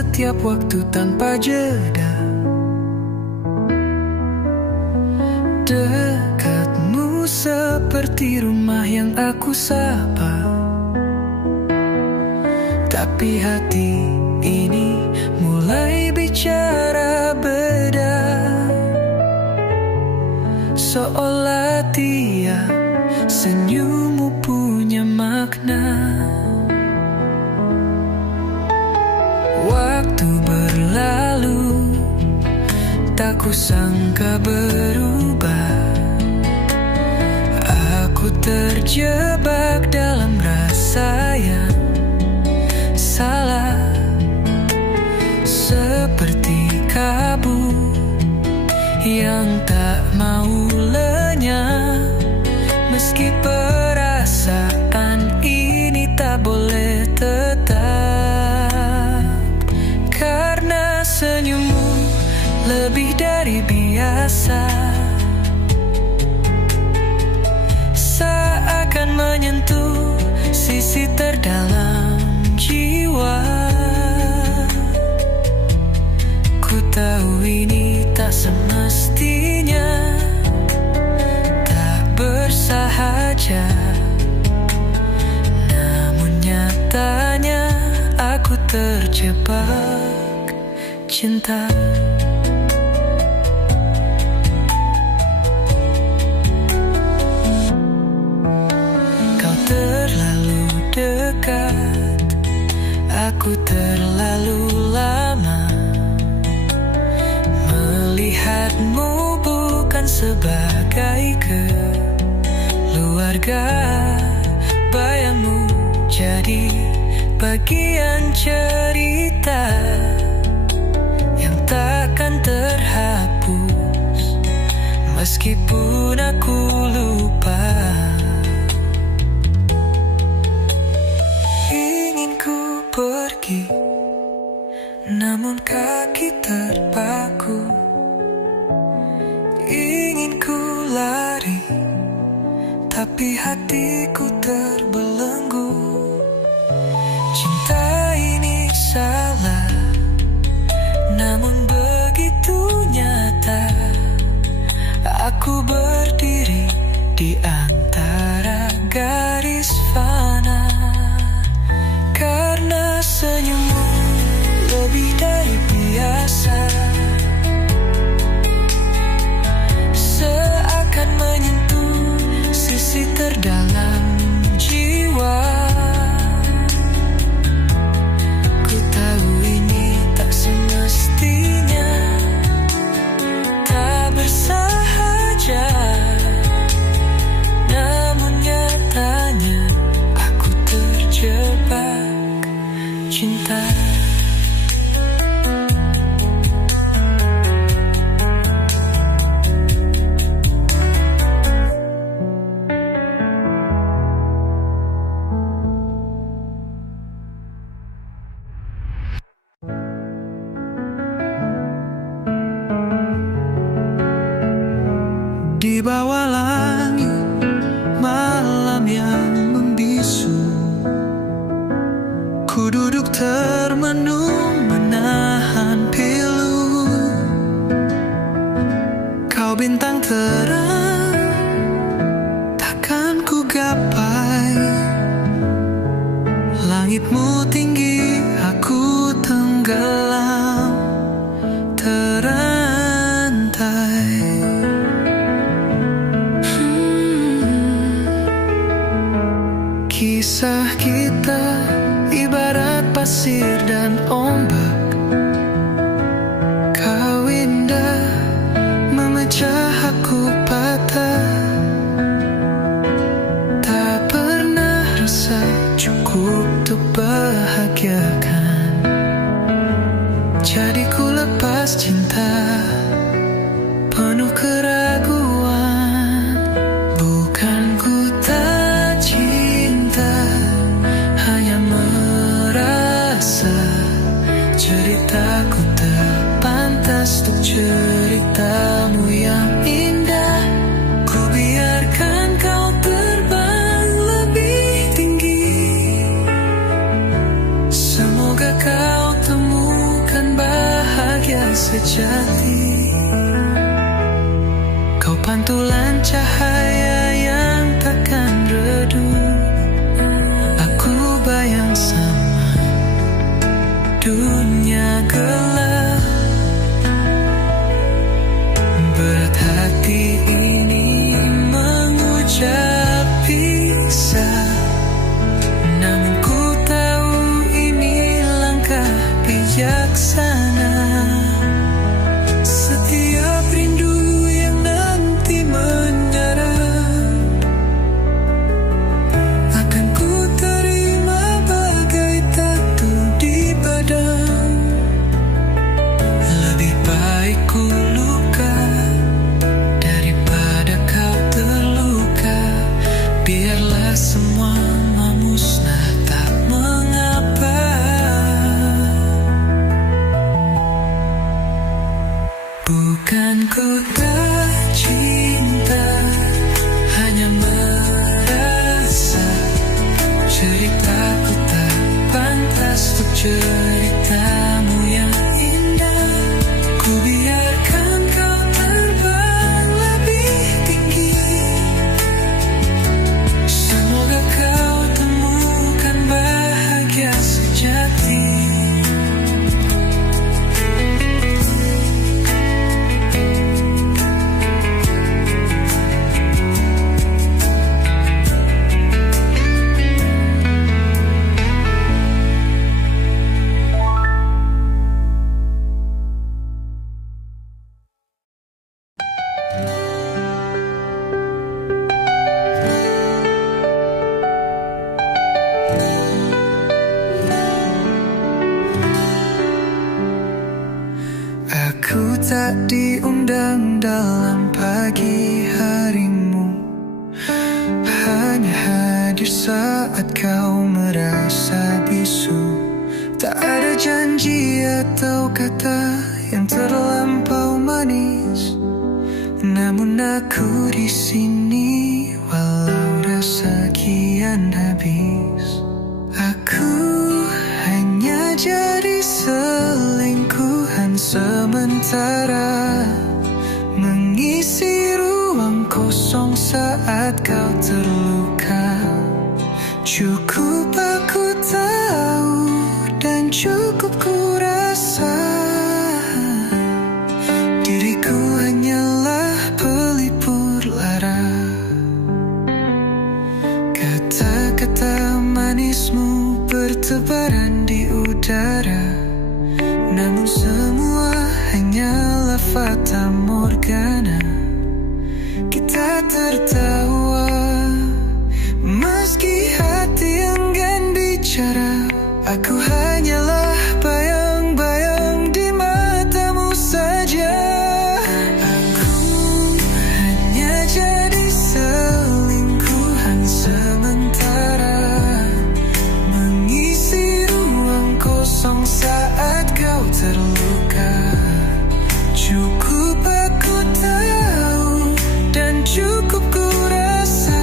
setiap waktu tanpa jeda. Dekatmu seperti rumah yang aku sapa, tapi hati ini mulai bicara beda. Seolah tiap senyummu punya makna. Waktu berlalu, tak kusangka berubah. Aku terjebak dalam rasa yang salah, seperti kabut yang tak mau lenyap. Meski perasaan ini tak boleh tetap, karena senyummu lebih dari biasa, seakan menyentuh sisi terdalam jiwa. Ku tahu ini tak semestinya, tak bersahaja, namun nyatanya aku terjebak cinta. Kau terlalu dekat, aku terlalu lama. Melihatmu bukan sebagai keluarga, bayangmu jadi bagian cerita yang takkan terhapus meskipun aku lupa. Ingin ku pergi, namun kaki terpaku. Ingin ku lari, tapi hatiku terbelenggu. Cinta ini salah, namun begitu nyata. Aku berdiri di antara garis fana, karena senyummu lebih dari biasa, seakan menyentuh sisi terdalam jiwa. Ku tahu ini tak semestinya, tak bersahaja, namun nyatanya aku terjebak cinta. Di bawah langit malam yang membisu, ku duduk termenung menahan pilu. Kau bintang terang, takkan ku gapai. Langitmu tinggi, aku tenggelam terantai. Kisah kita ibarat pasir dan ombak. Kau indah, memecah aku patah. Tak pernah rasa cukup untuk bahagiakan, jadi ku lepas cinta penuh keraguan. Bukan ku tak cinta, hanya merasa ceritaku tak pantas untuk ceritamu yang indah. Ku biarkan kau terbang lebih tinggi, semoga kau temukan pantulan cahaya yang takkan redup. Aku bayang sama dunia gelap. Berat hati ini mengucap pisah, namun ku tahu ini langkah bijaksana. Setiap rindu yang nanti menyerah akan ku terima bagai tatu di badan. Lebih baik ku luka daripada kau terluka. Biarlah semua musnah, tak mengapa. Bukan ku tak cinta, hanya merasa ceritaku tak pantas untuk ceritamu yang indah. Ku biarkan kau terbang lebih tinggi. Semoga kau temukan bahagia sejati. Aku tak diundang dalam pagi harimu, hanya hadir saat kau merasa bisu. Tak ada janji atau kata yang terlampau manis, namun aku di sini walau rasa kian habis. Aku hanya jadi selingkuhan sementara, mengisi ruang kosong saat kau terluka. Cukup aku tahu dan cukup ku rasa, diriku hanyalah pelipur lara. Kata-kata manismu bertebaran di udara, namun semua hanyalah fata morgana. Kita tertawa meski hati enggan bicara. Aku hanyalah bayang-bayang di matamu saja. Aku hanya jadi selingkuhan sementara, mengisi ruang kosong saat kau terluka. Cukup aku tahu dan cukup ku rasa,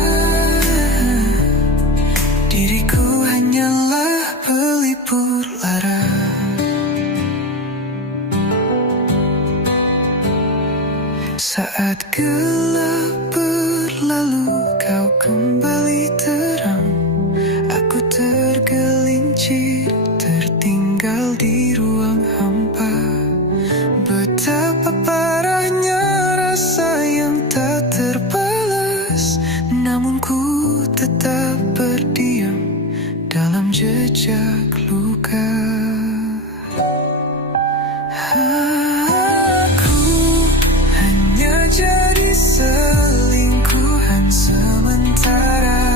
diriku hanyalah pelipur lara. Saat gelap berlalu, kau kembali terang. Aku tergelincir, tertinggal di ruang hampa. Betapa parahnya rasa yang tak terbalas, namun ku tetap berdiam dalam jejak luka. Aku hanya jadi selingkuhan sementara,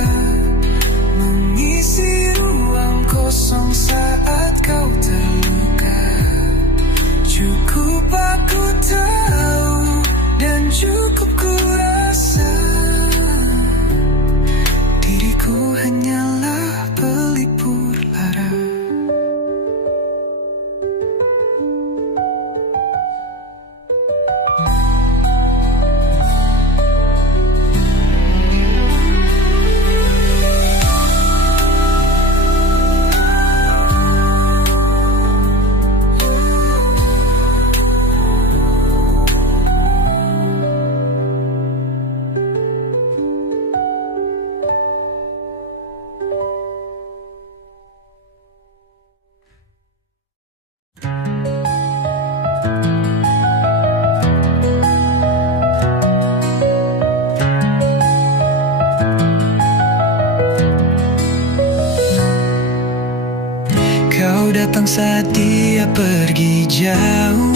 datang saat dia pergi jauh,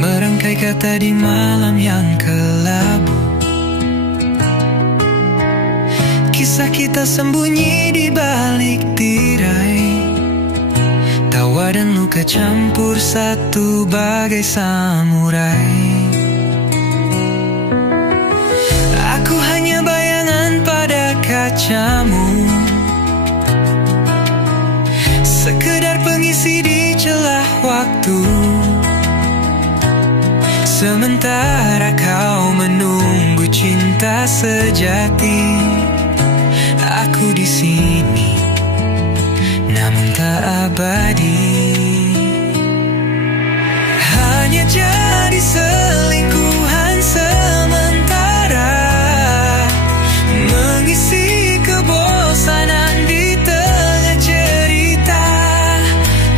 merangkai kata di malam yang kelabu. Kisah kita sembunyi di balik tirai, tawa dan luka campur satu bagai samurai. Aku hanya bayangan pada kacamu, sekedar pengisi di celah waktu. Sementara kau menunggu cinta sejati, aku di sini, namun tak abadi. Hanya jadi selingkuhan sementara, mengisi kebosanan di tengah cerita.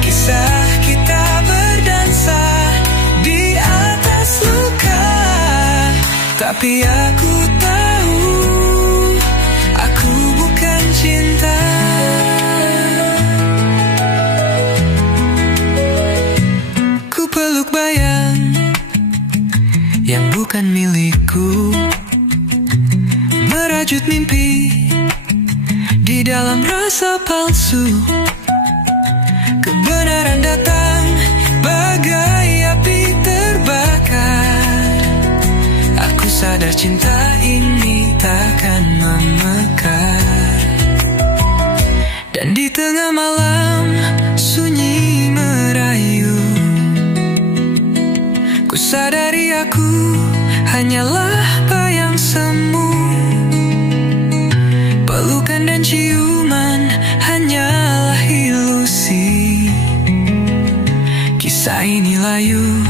Kisah kita berdansa di atas luka, tapi aku tahu aku bukan cinta. Ku peluk bayang yang bukan milikku, merajut mimpi di dalam rasa palsu. Kebenaran datang bagai api terbakar. Aku sadar cinta ini takkan memekar. Dan di tengah malam sunyi merayu, ku sadari aku hanyalah bayang semu. Pelukan dan ciuman hanyalah ilusi. Kisah ini layu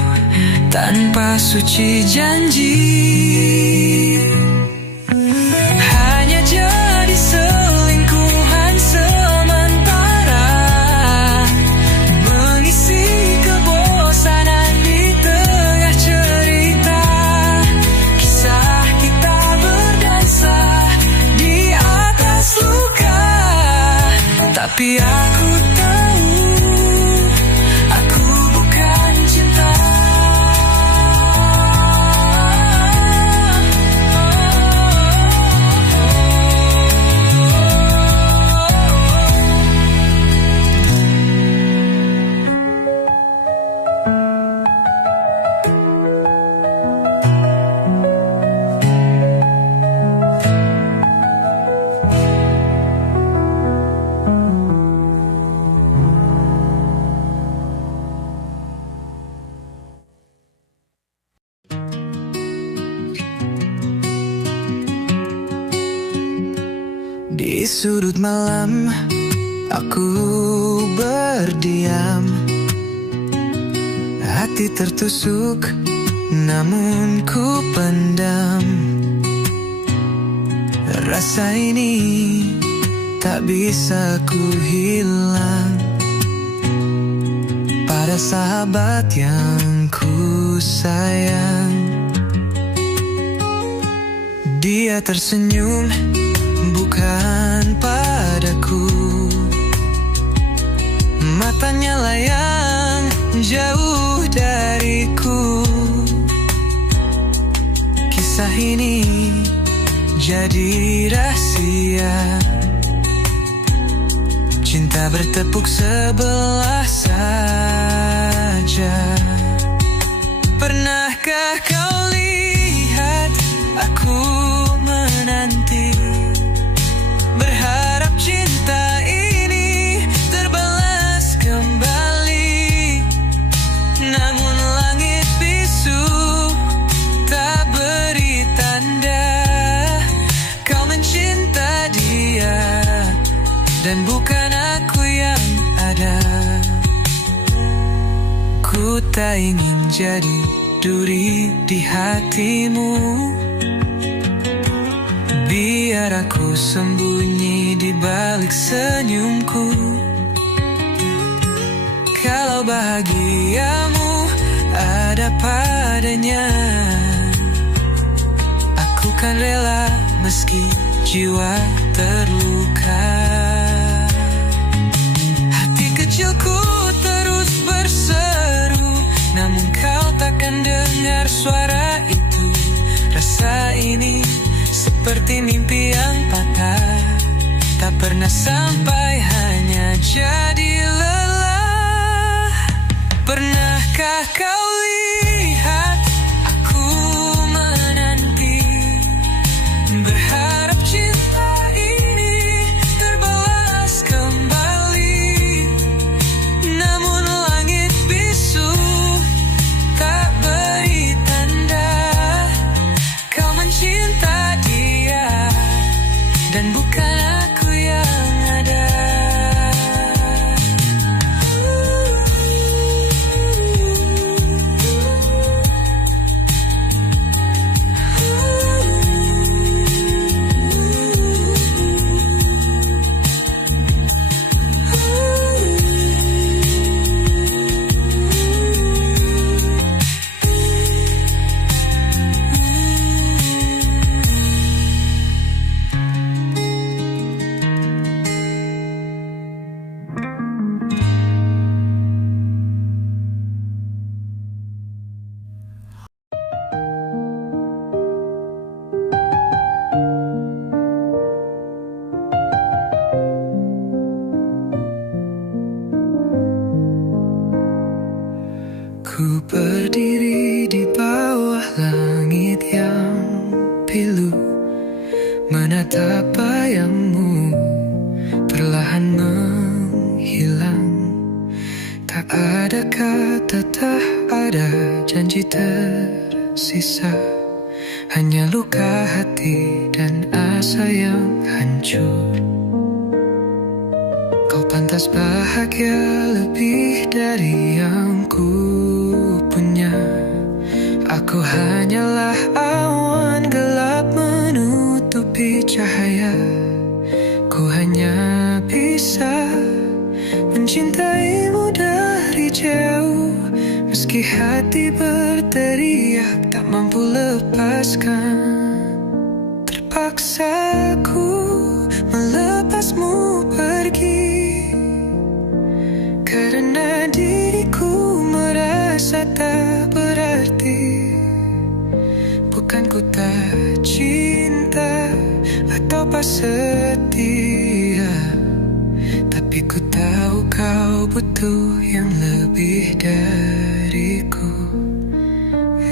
tanpa suci janji. Hanya jadi selingkuhan sementara, mengisi kebosanan di tengah cerita. Kisah kita berdansa di atas luka, tapi aku tahu aku bukan cinta. Di sudut malam aku berdiam, hati tertusuk namun ku pendam. Rasa ini tak bisa ku hilang pada sahabat yang ku sayang. Dia tersenyum bukan padaku, matanya layang jauh dariku. Kisah ini jadi rahasia, cinta bertepuk sebelah saja. Pernahkah kau lihat aku menanti, berharap cinta ini terbalas kembali, namun langit bisu tak beri tanda kau mencinta dia dan bukan aku yang ada. Ku tak ingin jadi duri di hatimu, biar aku sembunyi di balik senyumku. Kalau bahagiamu ada padanya, aku kan rela meski jiwa terluka. akan dengar suara itu. Rasa ini seperti mimpi yang patah, tak pernah sampai, hanya jadi lelah. Pernahkah kau lihat aku menanti, berharap cinta ini terbalas kembali, namun langit bisu tak beri tanda kau mencinta dia dan bukan aku yang ada. Ku berdiri di bawah langit yang pilu, menatap bayangmu perlahan menghilang. Tak ada kata, tak ada janji tersisa, hanya luka hati dan asa yang hancur. Kau pantas bahagia lebih dari yang ku punya. Aku hanyalah awan gelap menutupi cahaya. Ku hanya bisa mencintaimu dari jauh, meski hati berteriak tak mampu lepaskan. Terpaksa ku melepasmu pergi, karena diriku merasa tak berarti. Bukan ku tak cinta atau pas setia, tapi ku tahu kau butuh yang lebih dariku.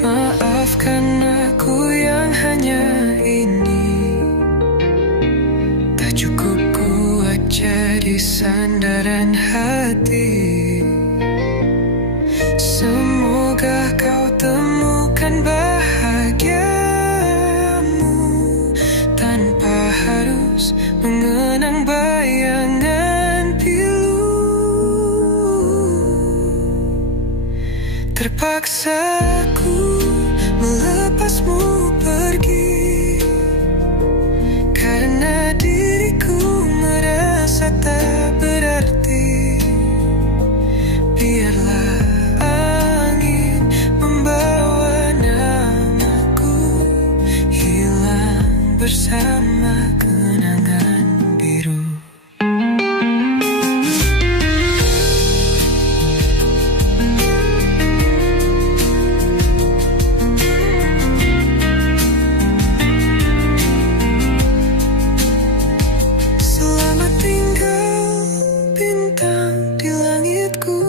Maafkan aku yang hanya ini, tak cukup kuat jadi sandaran hati. Semoga kau temukan bahagiamu tanpa harus mengenang bayangan pilu. Terpaksa ku melepasmu pergi, karena diriku merasa tak berarti. Biarlah angin membawa namaku hilang bersama kenangan biru. Selamat tinggal bintang di langitku,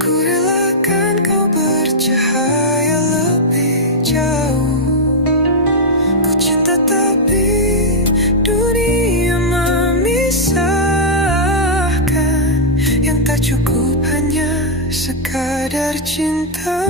ku relakan kau bercahaya lebih jauh. Ku cinta tapi dunia memisahkan, yang tak cukup hanya sekadar cinta.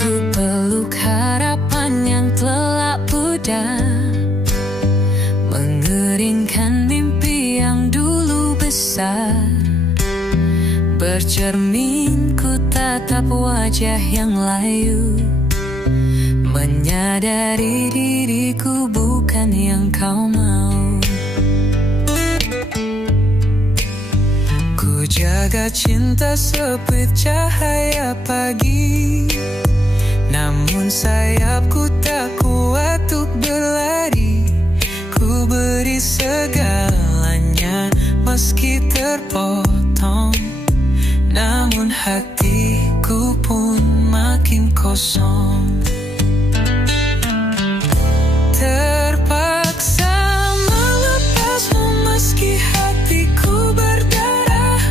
Ku peluk harapan yang telah pudar, mengeringkan mimpi yang dulu besar. Bercermin ku tatap wajah yang layu, Menyadari diriku bukan yang kau mau. Ku jaga cinta seperti cahaya pagi, namun sayapku tak kuat untuk berlari. Ku beri segalanya meski terpotong, namun hatiku pun makin kosong. Terpaksa melepasmu meski hatiku berdarah,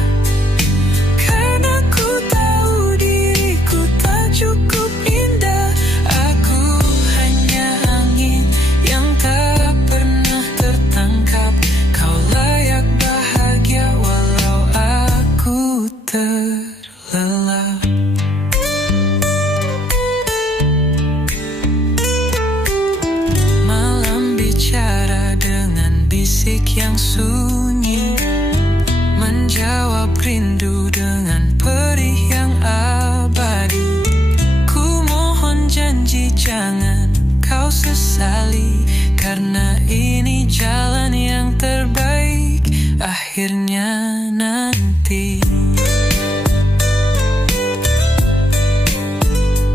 karena ku tahu diriku tak cukup indah. Aku hanya angin yang tak pernah tertangkap. Kau layak bahagia walau aku terlelap. Yang sunyi menjawab rindu dengan perih yang abadi. Ku mohon janji jangan kau sesali, karena ini jalan yang terbaik akhirnya nanti.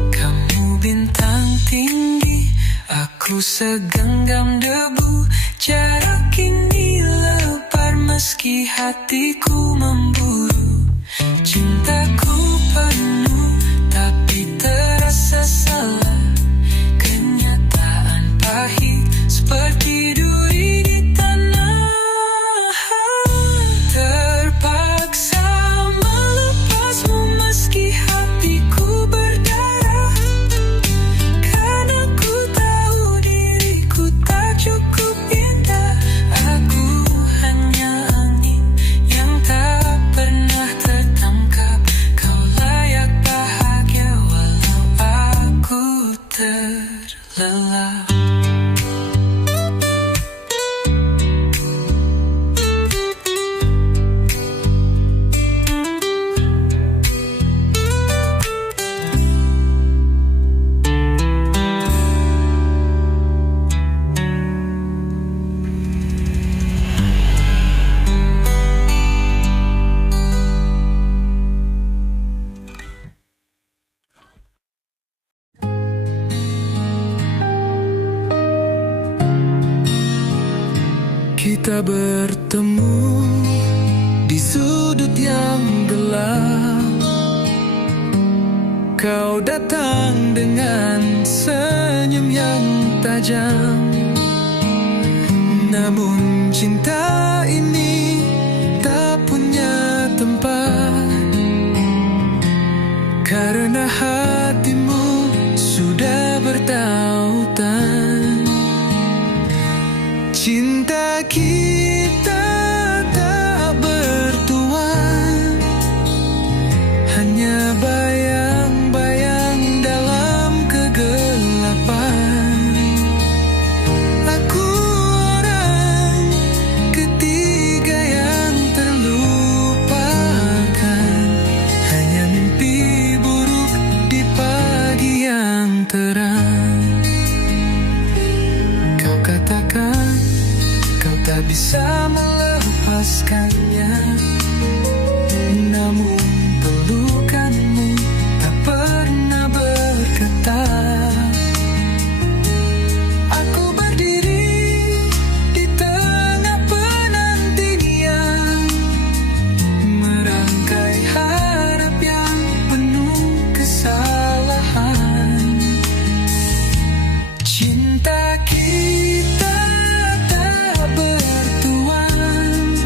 Kamu bintang tinggi, aku segenggam debu. Jarak ini lepar meski hatiku memburu. Cintaku penuh tapi terasa salah. Kenyataan pahit seperti duri di tanah. Terpaksa melepasmu meski hatiku berdarah, karena ku tahu diriku tak cukup. Terlelap. Kita bertemu di sudut yang gelap. Kau datang dengan senyum yang tajam, namun cinta ini tak punya tempat, karena hatimu sudah bertautan. Cinta kita tak bertuan, hanya bayang-bayang dalam kegelapan. Aku orang ketiga yang terlupakan, hanya mimpi buruk di pagi yang terang. Kau katakan tak bisa melepaskannya, namun pelukanmu tak pernah berkata. Aku berdiri di tengah penantian, merangkai harap yang penuh kesalahan. Cinta kita bertuan,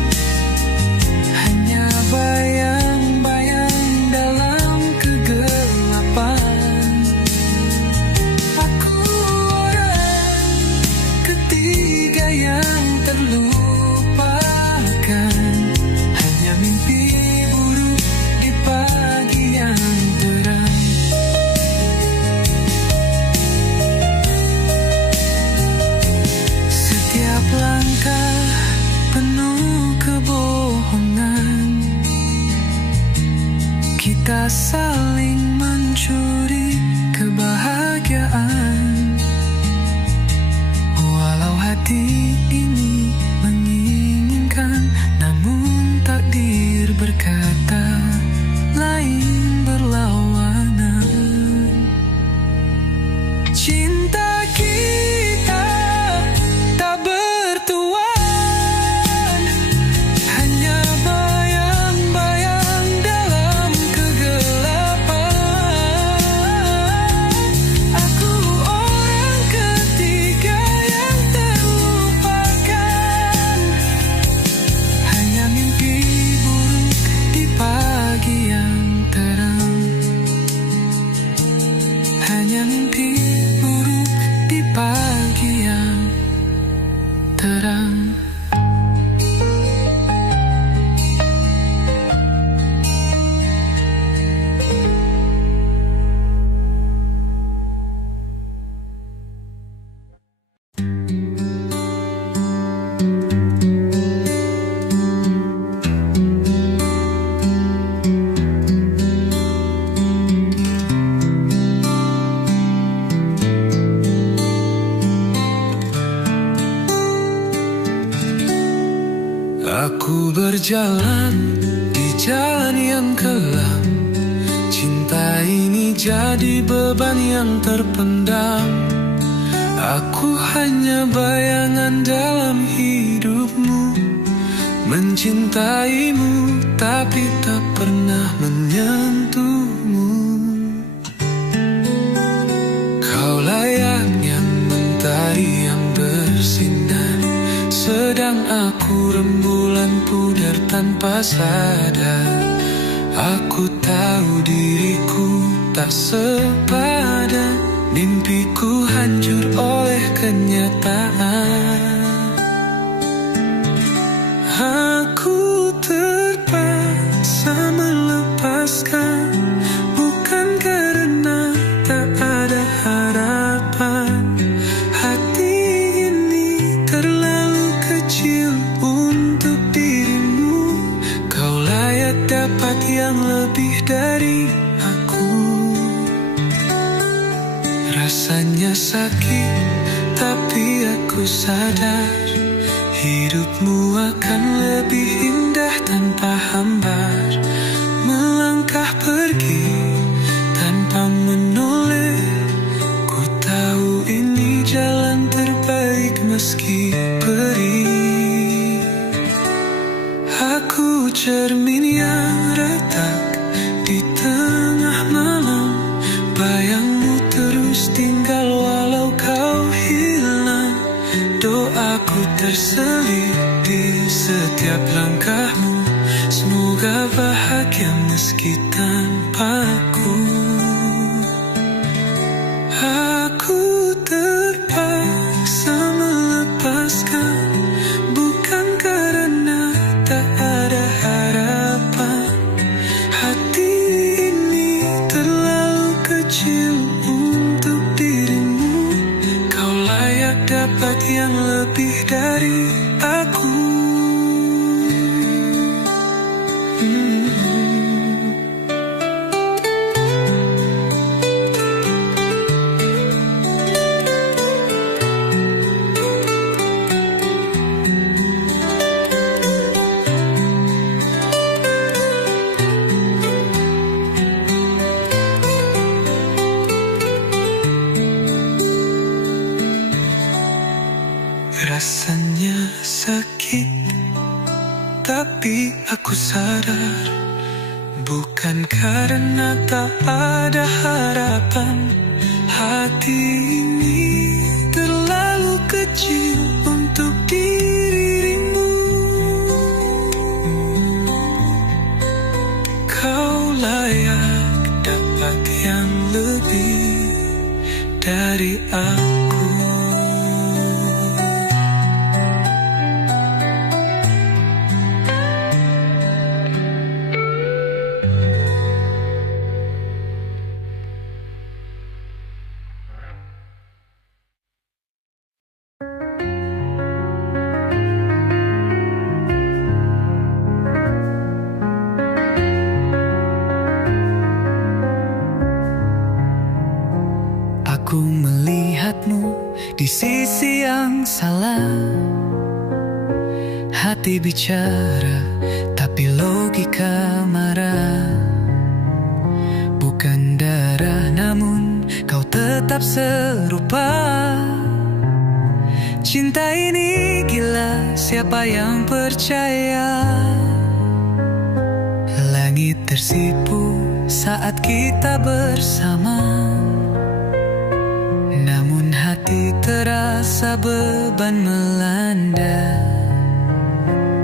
Ku berjalan di jalan yang kelam, cinta ini jadi beban yang terpendam. Aku hanya bayangan dalam hidupmu, mencintaimu tapi tak pernah menyentuhmu. Kau layaknya mentari yang bersinar, sedang aku rembulan pudar tanpa sadar. Aku tahu diriku tak sepadan, mimpiku hancur oleh kenyataan. Aku terpaksa melepaskan, bukan karena tak ada harapan. Hati ini terlalu kecil untuk dirimu. Kau layak dapat yang lebih dari aku. Rasanya sakit, tapi aku sadar hidupmu akan lebih indah tanpa hambar. Melangkah pergi tanpa menoleh, ku tahu ini jalan terbaik meski perih. Aku cermin yang retak di tengah malam, bayangmu terus tinggal walau kau hilang. Doaku terselip di setiap langkahmu, semoga bahagia meski tanpaku. Aku terpaksa melepaskan, bukan karena tak ada harapan. Hati ini terlalu kecil untuk dirimu. Kau layak dapat yang lebih dari aku. Rasanya sakit, tapi aku sadar bukan karena tak ada harapan. Hati ini terlalu kecil untuk dirimu. Kau layak dapat yang lebih dari aku. Aku melihatmu di sisi yang salah. Hati bicara, tapi logika marah. Bukan darah, namun kau tetap serupa. Cinta ini gila, siapa yang percaya? Langit tersipu saat kita bersama, namun hati terasa beban melanda.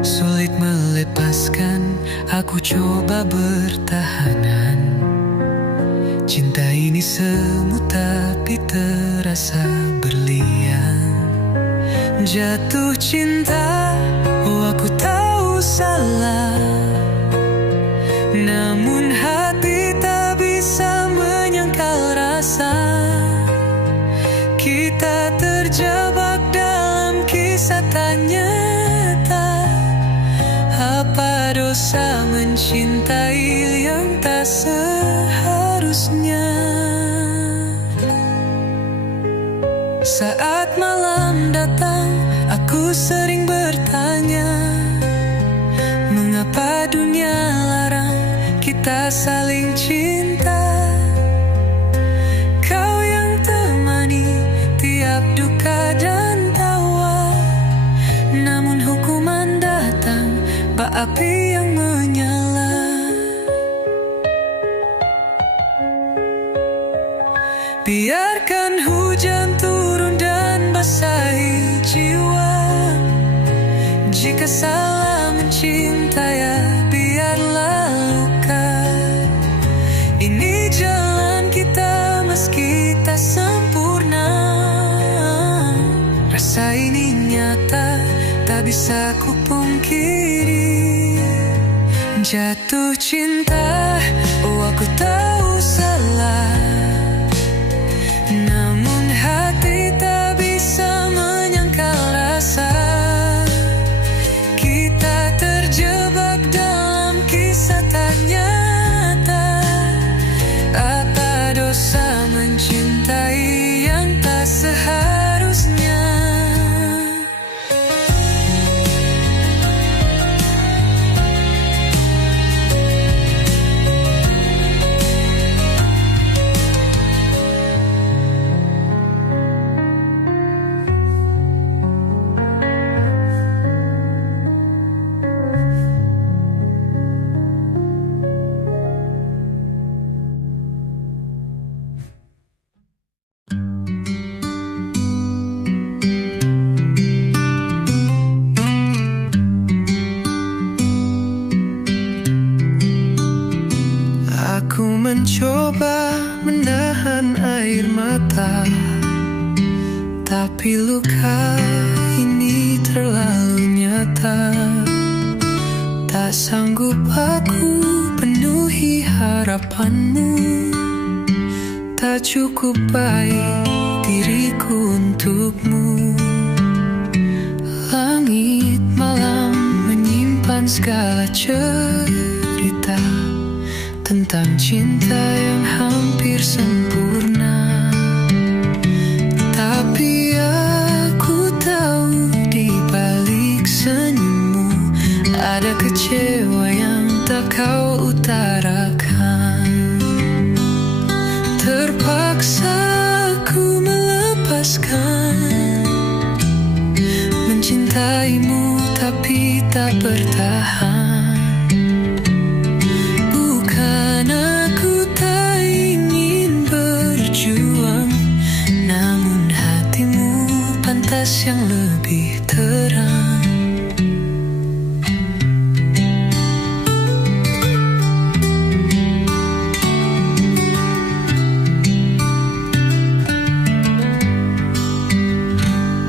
Sulit melepaskan, aku coba bertahanan. Cinta ini semu tapi terasa berlian. Jatuh cinta, oh aku tahu salah, namun hati tak bisa menyangkal rasa. Kita terjebak dalam kisah tak nyata. Apa dosa mencintai yang tak seharusnya? Saat malam datang, aku sering bertanya, Mengapa dunia larang kita saling cinta? Kau yang temani tiap duka dan tawa, namun hukuman datang bak api yang menyala. Biarkan hujan turun dan basahi jiwa. Jika salah mencinta ya biarlah luka. Ini jalan kita meski tak sempurna. Rasa ini nyata tak bisa kupungkiri. Jatuh cinta, oh aku tahu salah, namun hati tak bisa menyangkal rasa. Kita terjebak dalam kisah tak nyata. Apa dosa mencintai yang tak seharusnya? Aku mencoba menahan air mata, tapi luka ini terlalu nyata. Tak sanggup aku penuhi harapanmu. Tak cukup baik diriku untukmu. Langit malam menyimpan segala cerita tentang cinta yang hampir sempurna. Tapi aku tahu di balik senyummu ada kecewa yang tak kau utarakan. Terpaksa aku melepaskan, mencintaimu tapi tak bertahan. Aku tak ingin berjuang, namun hatimu pantas yang lebih terang.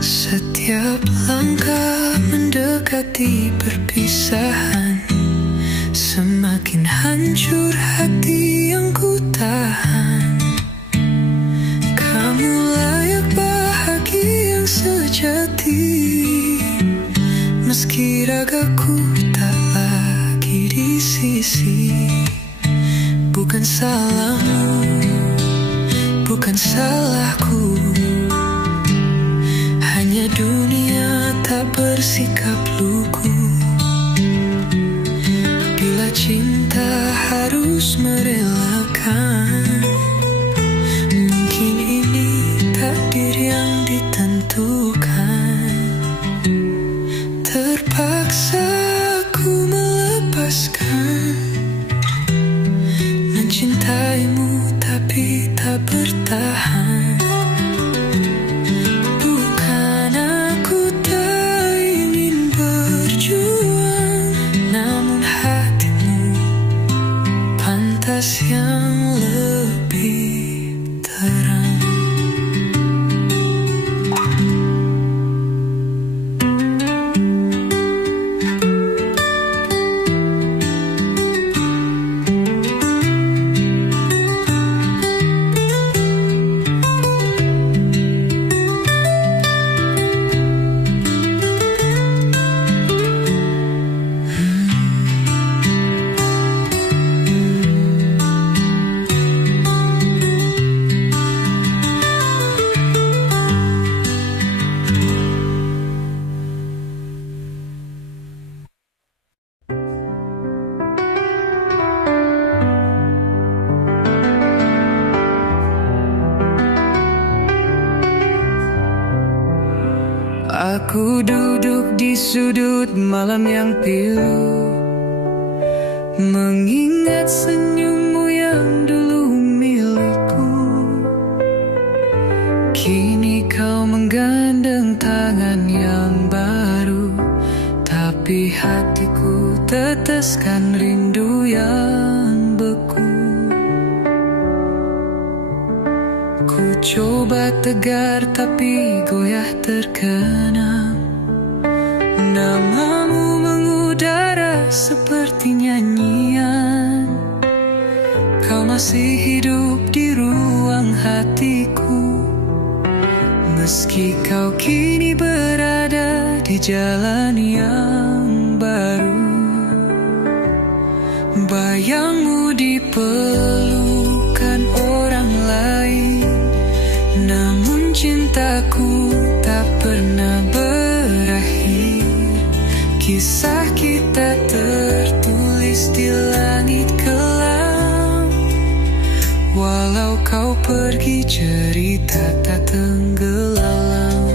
Setiap langkah mendekati perpisahan, semakin hancur hati yang ku tahan. Kamu layak bahagia yang sejati, meski ragaku tak lagi di sisi. Bukan salahmu, bukan salahku, hanya dunia tak bersikap lugu. Bila cinta harus merelakan, mungkin ini takdir yang ditentukan. Terpaksa aku melepaskan, mencintaimu tapi tak bertahan. Bukan aku tak ingin berjuang, namun pantas yang lebih terang. Aku duduk di sudut malam yang pilu, mengingat senyummu yang dulu milikku. Kini kau menggandeng tangan yang baru, tapi hatiku teteskan rindu yang beku. Ku coba tegar tapi goyah terkenang. Namamu mengudara seperti nyanyian. Kau masih hidup di ruang hatiku, meski kau kini berada di jalan yang baru. Bayangmu di pelukan orang lain, namun cintaku tak pernah berakhir. Kisah kita tertulis di langit kelam. Walau kau pergi, cerita tak tenggelam.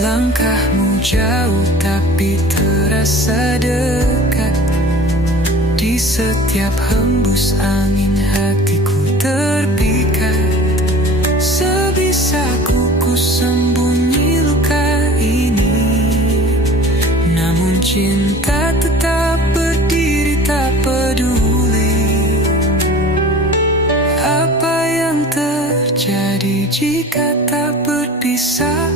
Langkahmu jauh tapi terasa dekat. Di setiap hembus angin hatiku terpikat. Sebisaku ku sembunyi luka ini, namun cinta tetap berdiri tak peduli. Apa yang terjadi jika tak berpisah?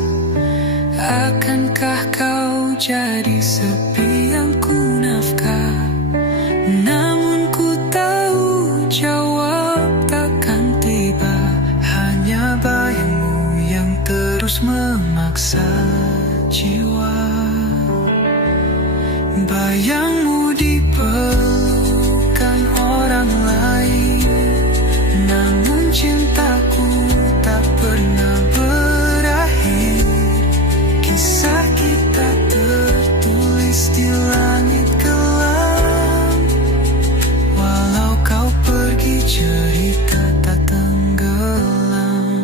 Akankah kau jadi sepi yang ku nafkah? Namun ku tahu jawab takkan tiba. Hanya bayangmu yang terus memaksa jiwa. Bayangmu di pelukan orang lain, namun cintaku tak pernah berakhir. Kisah kita tertulis di langit kelam. Walau kau pergi, cerita tak tenggelam.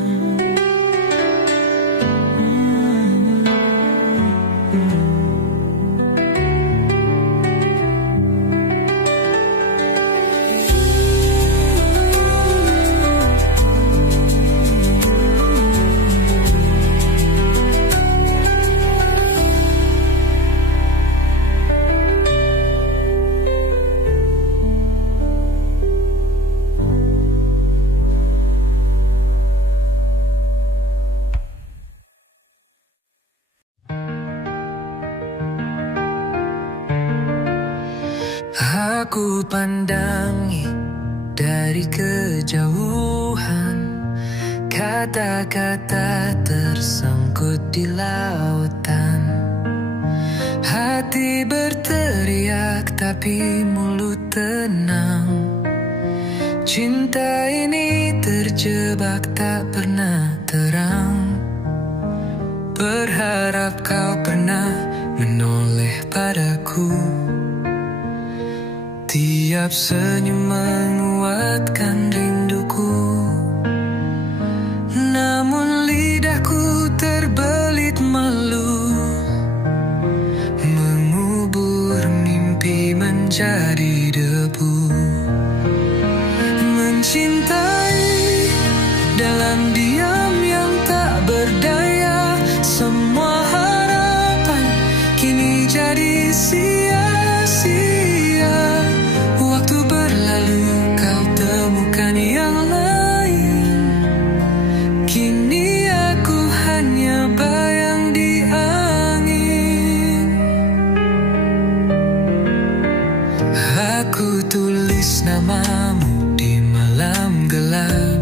Aku pandangi dari kejauhan, kata-kata tersangkut di lautan. Hati berteriak tapi mulut tenang. Cinta ini terjebak tak pernah terang. Berharap kau pernah menoleh padaku. Tiap senyum menguatkan rinduku, namun lidahku terbelit malu. Mengubur mimpi menjadi debu. Mencintai dalam diam yang tak berdaya. Semua harapan kini jadi sia-sia. Waktu berlalu kau temukan yang lain. Kini aku hanya bayang di angin. Aku tulis namamu di malam gelap,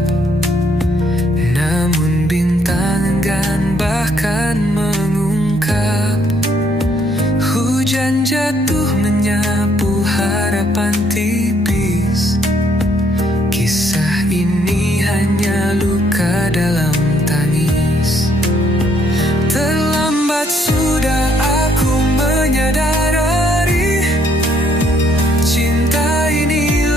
namun bintang enggan bahkan mengungkap. Hujan jatuh menyapu harapan tipis. Kisah ini hanya luka dalam tangis. Terlambat sudah aku menyadari, cinta ini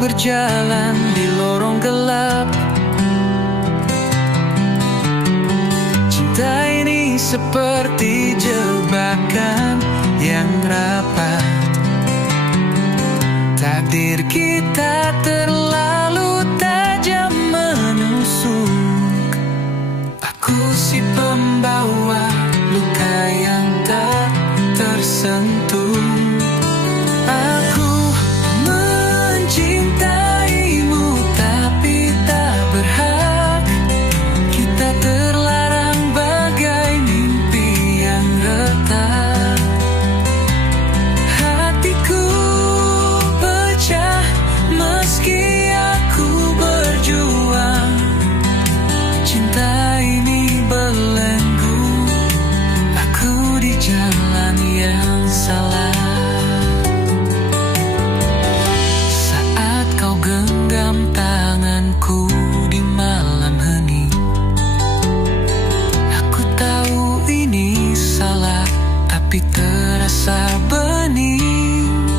berjalan di lorong gelap. Cinta ini seperti jebakan yang rapat. Takdir kita terlalu tajam menusuk. Aku si pembawa luka yang tak tersentuh. Aku mencintaimu tapi tak berhak. Kita terlarang bagai mimpi yang retak. Hatiku pecah meski aku berjuang. Cinta ini belenggu, aku di jalan yang salah. Saat kau genggam tanganku di malam hening, aku tahu ini salah, tapi terasa bening.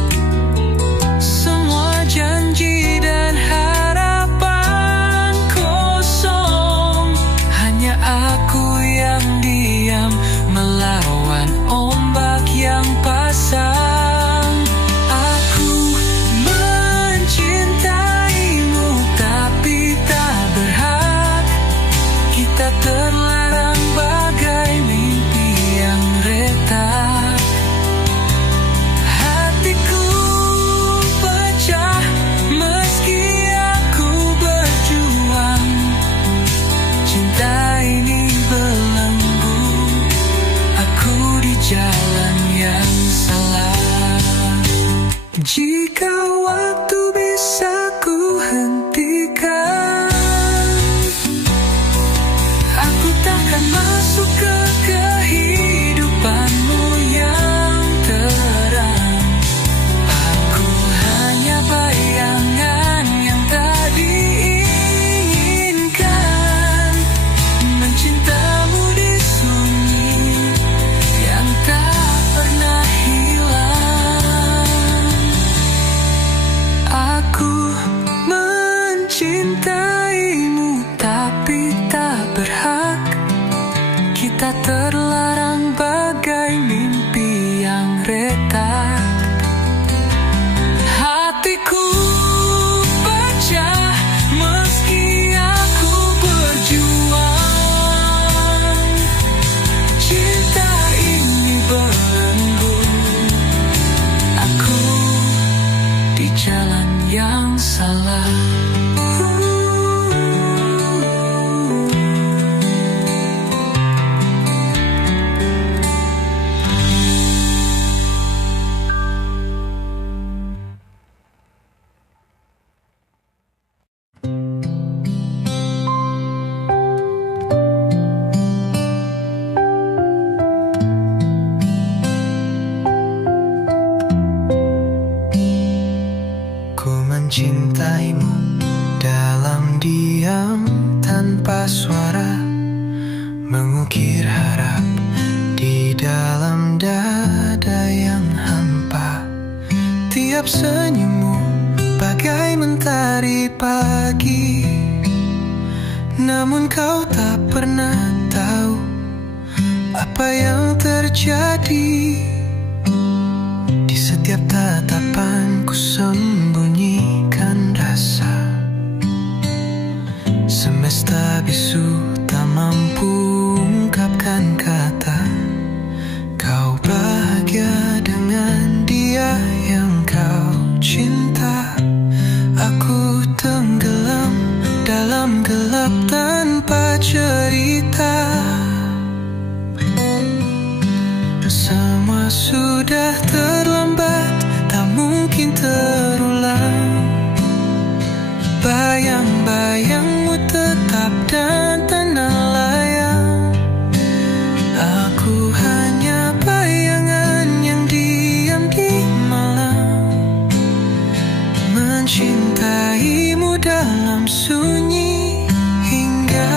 Semua janji dan harapan kosong, hanya aku yang diam melawan ombak yang pasang. Aku mencintaimu tapi tak berhak. Kita terlarang bagai mimpi yang retak. Hatiku pecah meski aku berjuang. Cinta ini belenggu, aku di jalan yang salah. Jika waktu bisa ku hentikan, aku takkan masuk ke kehidupanmu yang terang. Aku hanya bayangan yang tak diinginkan, mencintamu di sunyi yang tak pernah hilang. Aku mencintaimu tapi tak berhak. Kita terlarang bagai mimpi yang retak. Hatiku pecah meski aku berjuang. Cinta ini belenggu, aku di jalan yang salah. Ku mencintaimu dalam diam tanpa suara, mengukir harap di dalam dada yang hampa. Tiap senyummu bagai mentari pagi, namun kau tak pernah tahu apa yang terjadi. Di setiap tatapan ku sembunyikan rasa, semesta bisu tak mampu ungkapkan kata. Kau bahagia dengan dia yang kau cinta. Aku tenggelam dalam gelap tanpa cerita. Semua sudah terlambat, tak mungkin terulang. Bayang-bayangmu tetap dan tanah layang. Aku hanya bayangan yang diam di malam, mencintaimu dalam sunyi hingga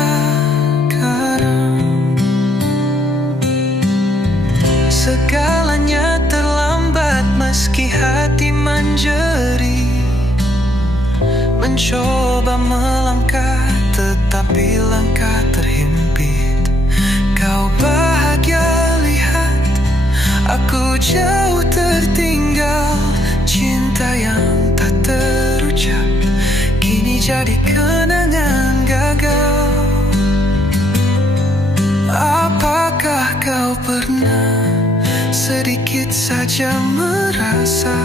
karam. Segalanya terlambat meski hati menjerit. mencoba melangkah, tetapi langkah terhimpit. Kau bahagia lihat aku jauh tertinggal. Cinta yang tak terucap kini jadi kenangan gagal. Apakah kau pernah sedikit saja merasa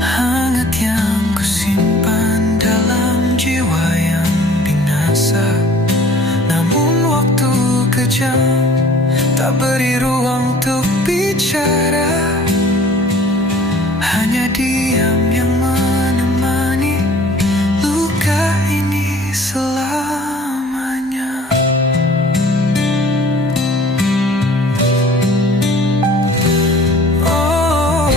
hangat yang kusimpan dalam jiwa yang binasa? Namun waktu kejam tak beri ruang untuk bicara. Hanya diam yang menemani luka ini selamanya. Oh,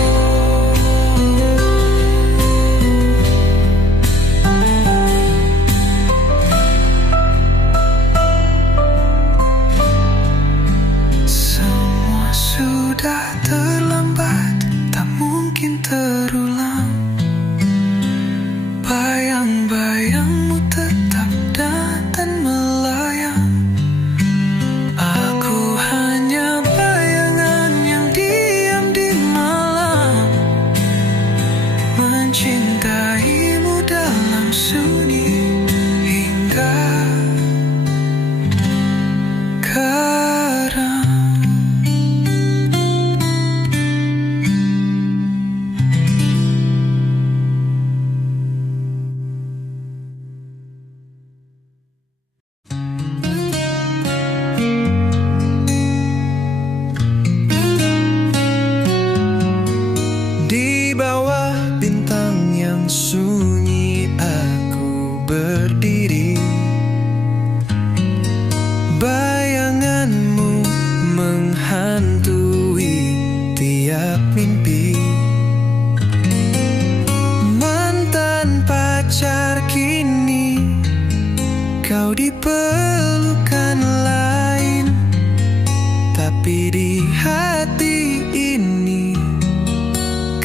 semua sudah terlambat, tak mungkin terulang. Bayang-bayangmu tetap datang melayang. Aku hanya bayangan yang diam di malam, mencintaimu dalam sunyi hingga sekarang. Di bawah bintang yang sunyi aku berdiri. Bayanganmu menghantui tiap mimpi. Mantan pacar kini kau di pelukan lain, tapi di hati ini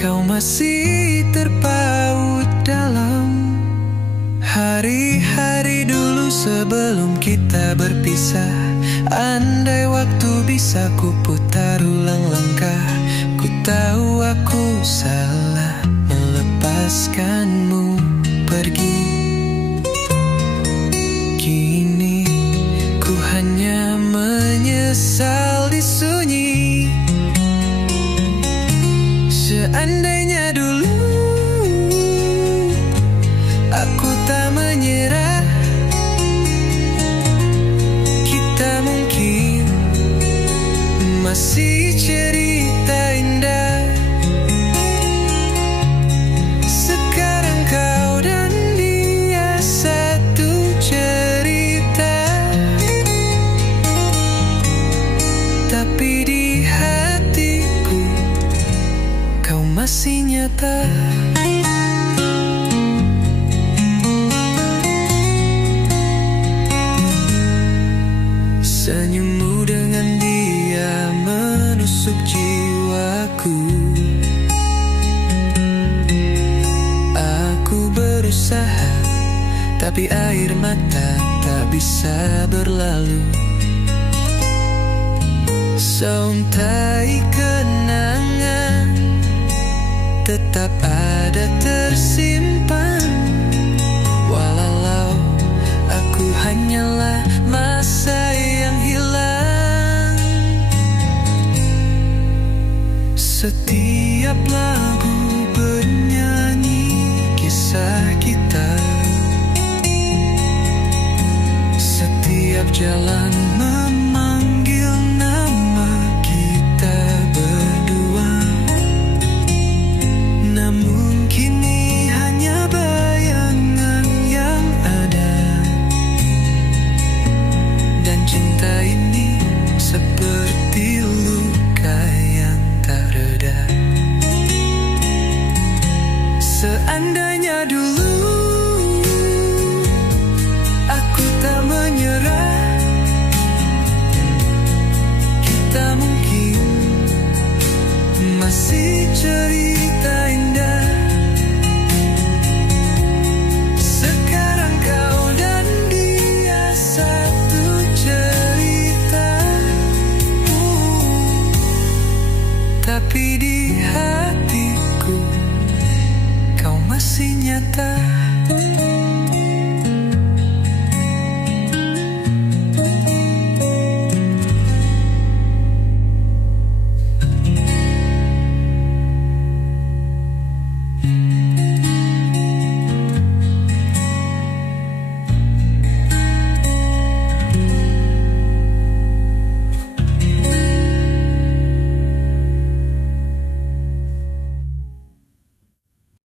kau masih terpaut dalam hari-hari dulu sebelum kita berpisah. Andai waktu bisa ku putar ulang langkah, ku tahu aku salah melepaskanmu pergi. Kini ku hanya menyesal di sunyi. Seandainya dulu aku tak menyerah, kita mungkin masih cerita indah. Sekarang kau dan dia satu cerita, tapi di hatiku kau masih nyata. Senyummu dengan dia menusuk jiwaku. Aku berusaha, tapi air mata tak bisa berlalu. Sontai kenangan tetap ada tersimpan, walau aku hanyalah masa yang hilang. Setiap lagu bernyanyi kisah kita, setiap jalan memanggil nama kita berdua. Namun kini hanya bayangan yang ada, dan cinta ini seperti luka yang tak reda. Seandainya dulu aku tak menyerah, masih nyata.